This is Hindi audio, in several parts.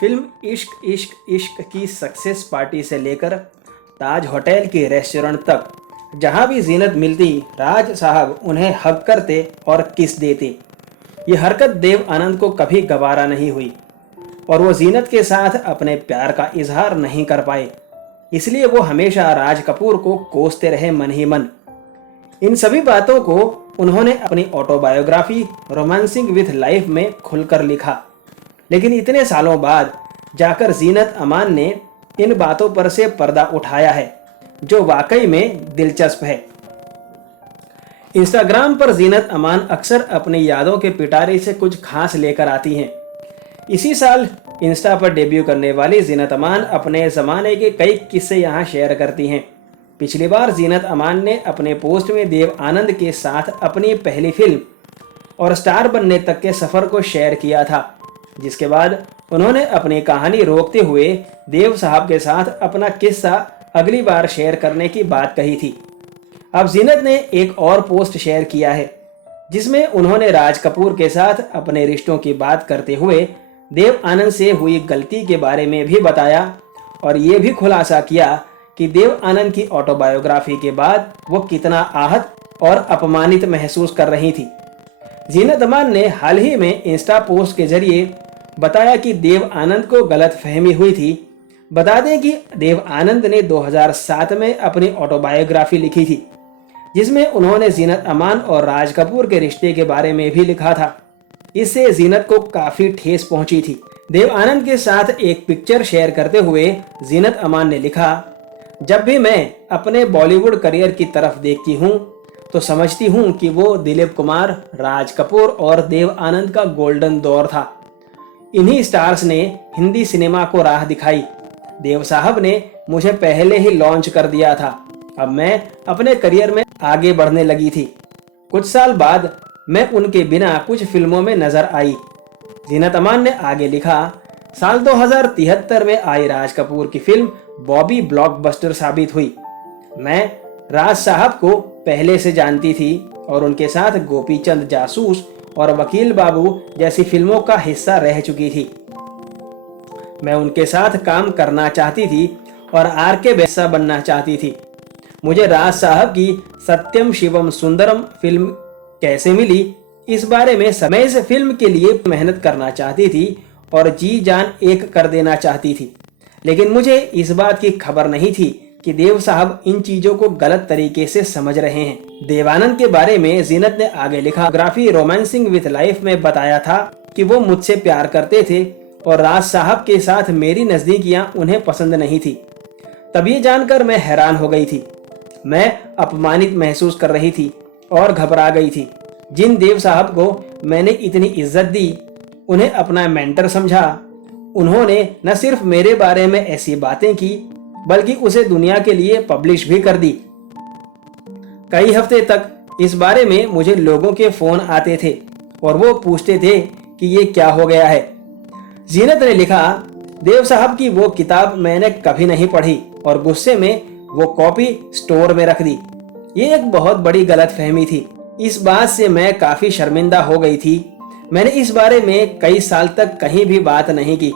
फिल्म इश्क इश्क इश्क की सक्सेस पार्टी से लेकर ताज होटल के रेस्टोरेंट तक जहां भी जीनत मिलती राज साहब उन्हें हक करते और किस देते। ये हरकत देव आनंद को कभी गवारा नहीं हुई और वो जीनत के साथ अपने प्यार का इजहार नहीं कर पाए, इसलिए वो हमेशा राज कपूर को कोसते रहे मन ही मन। इन सभी बातों को उन्होंने अपनी ऑटोबायोग्राफी रोमांसिंग विथ लाइफ में खुलकर लिखा, लेकिन इतने सालों बाद जाकर जीनत अमान ने इन बातों पर से पर्दा उठाया है, जो वाकई में दिलचस्प है। इंस्टाग्राम पर जीनत अमान अक्सर अपनी यादों के पिटारे से कुछ खास लेकर आती हैं। इसी साल इंस्टा पर डेब्यू करने वाली जीनत अमान अपने ज़माने के कई किस्से यहाँ शेयर करती हैं। पिछली बार जीनत अमान ने अपने पोस्ट में देव आनंद के साथ अपनी पहली फिल्म और स्टार बनने तक के सफ़र को शेयर किया था, जिसके बाद उन्होंने अपनी कहानी रोकते हुए देव साहब के साथ अपना किस्सा अगली बार शेयर करने की बात कही थी। अब जीनत ने एक और पोस्ट शेयर किया है, जिसमें उन्होंने राज कपूर के साथ अपने रिश्तों की बात करते हुए देव आनंद से हुई गलती के बारे में भी बताया और ये भी खुलासा किया कि देव आनंद की ऑटोबायोग्राफी के बाद वो कितना आहत और अपमानित महसूस कर रही थी। जीनत अमान ने हाल ही में इंस्टा पोस्ट के जरिए बताया कि देव आनंद को गलतफहमी हुई थी। बता दें कि देव आनंद ने 2007 में अपनी ऑटोबायोग्राफी लिखी थी, जिसमें उन्होंने जीनत अमान और राज कपूर के रिश्ते के बारे में भी लिखा था। इससे जीनत को काफ़ी ठेस पहुंची थी। देव आनंद के साथ एक पिक्चर शेयर करते हुए जीनत अमान ने लिखा, जब भी मैं अपने बॉलीवुड करियर की तरफ देखती हूँ तो समझती हूँ कि वो दिलीप कुमार, राज कपूर और देव आनंद का गोल्डन दौर था। इन्हीं स्टार्स ने हिंदी सिनेमा को राह दिखाई। देव साहब ने मुझे पहले ही लॉन्च कर दिया था। अब मैं अपने करियर में आगे बढ़ने लगी थी। कुछ साल बाद मैं उनके बिना कुछ फिल्मों में नजर आई। जीनत अमान ने आगे लिखा, साल 2073 में आई राज कपूर की फिल्म बॉबी ब्लॉकबस्टर साबित हुई। मैं राज साहब को पहले से जानती थी और उनके साथ गोपीचंद जासूस और वकील बाबू जैसी फिल्मों का हिस्सा रह चुकी थी। मैं उनके साथ काम करना चाहती थी और आर.के. हिस्सा बनना चाहती थी। मुझे राज साहब की सत्यम शिवम सुंदरम फिल्म कैसे मिली, इस बारे में मैं इस फिल्म के लिए मेहनत करना चाहती थी और जी जान एक कर देना चाहती थी, लेकिन मुझे इस बात की खबर नहीं थी कि देव साहब इन चीजों को गलत तरीके से समझ रहे हैं। देवानंद के बारे में जीनत ने आगे लिखा, ग्राफी रोमांसिंग विथ लाइफ में बताया था कि वो मुझसे प्यार करते थे और राज साहब के साथ मेरी नजदीकियां उन्हें पसंद नहीं थी। तब ये जानकर मैं हैरान हो गई थी। मैं अपमानित महसूस कर रही थी और घबरा गई थी। जिन देव साहब को मैंने इतनी इज्जत दी, उन्हें अपना मेंटर समझा, उन्होंने न सिर्फ मेरे बारे में ऐसी बातें की बल्कि उसे दुनिया के लिए पब्लिश भी कर दी। कई हफ्ते तक इस बारे में मुझे लोगों के फोन आते थे और वो पूछते थे कि ये क्या हो गया है। जीनत ने लिखा, देव साहब की वो किताब मैंने कभी नहीं पढ़ी और गुस्से में वो कॉपी स्टोर में रख दी। ये एक बहुत बड़ी गलतफहमी थी। इस बात से मैं काफी शर्मिंदा हो गई थी। मैंने इस बारे में कई साल तक कहीं भी बात नहीं की,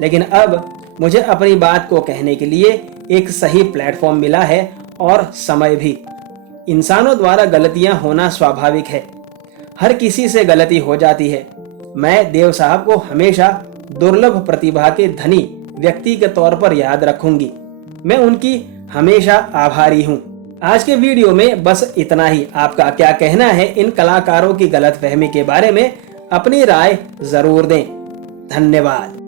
लेकिन अब मुझे अपनी बात को कहने के लिए एक सही प्लेटफॉर्म मिला है और समय भी। इंसानों द्वारा गलतियां होना स्वाभाविक है। हर किसी से गलती हो जाती है। मैं देव साहब को हमेशा दुर्लभ प्रतिभा के धनी व्यक्ति के तौर पर याद रखूंगी। मैं उनकी हमेशा आभारी हूँ। आज के वीडियो में बस इतना ही। आपका क्या कहना है इन कलाकारों की गलतफहमी के बारे में? अपनी राय जरूर दें। धन्यवाद।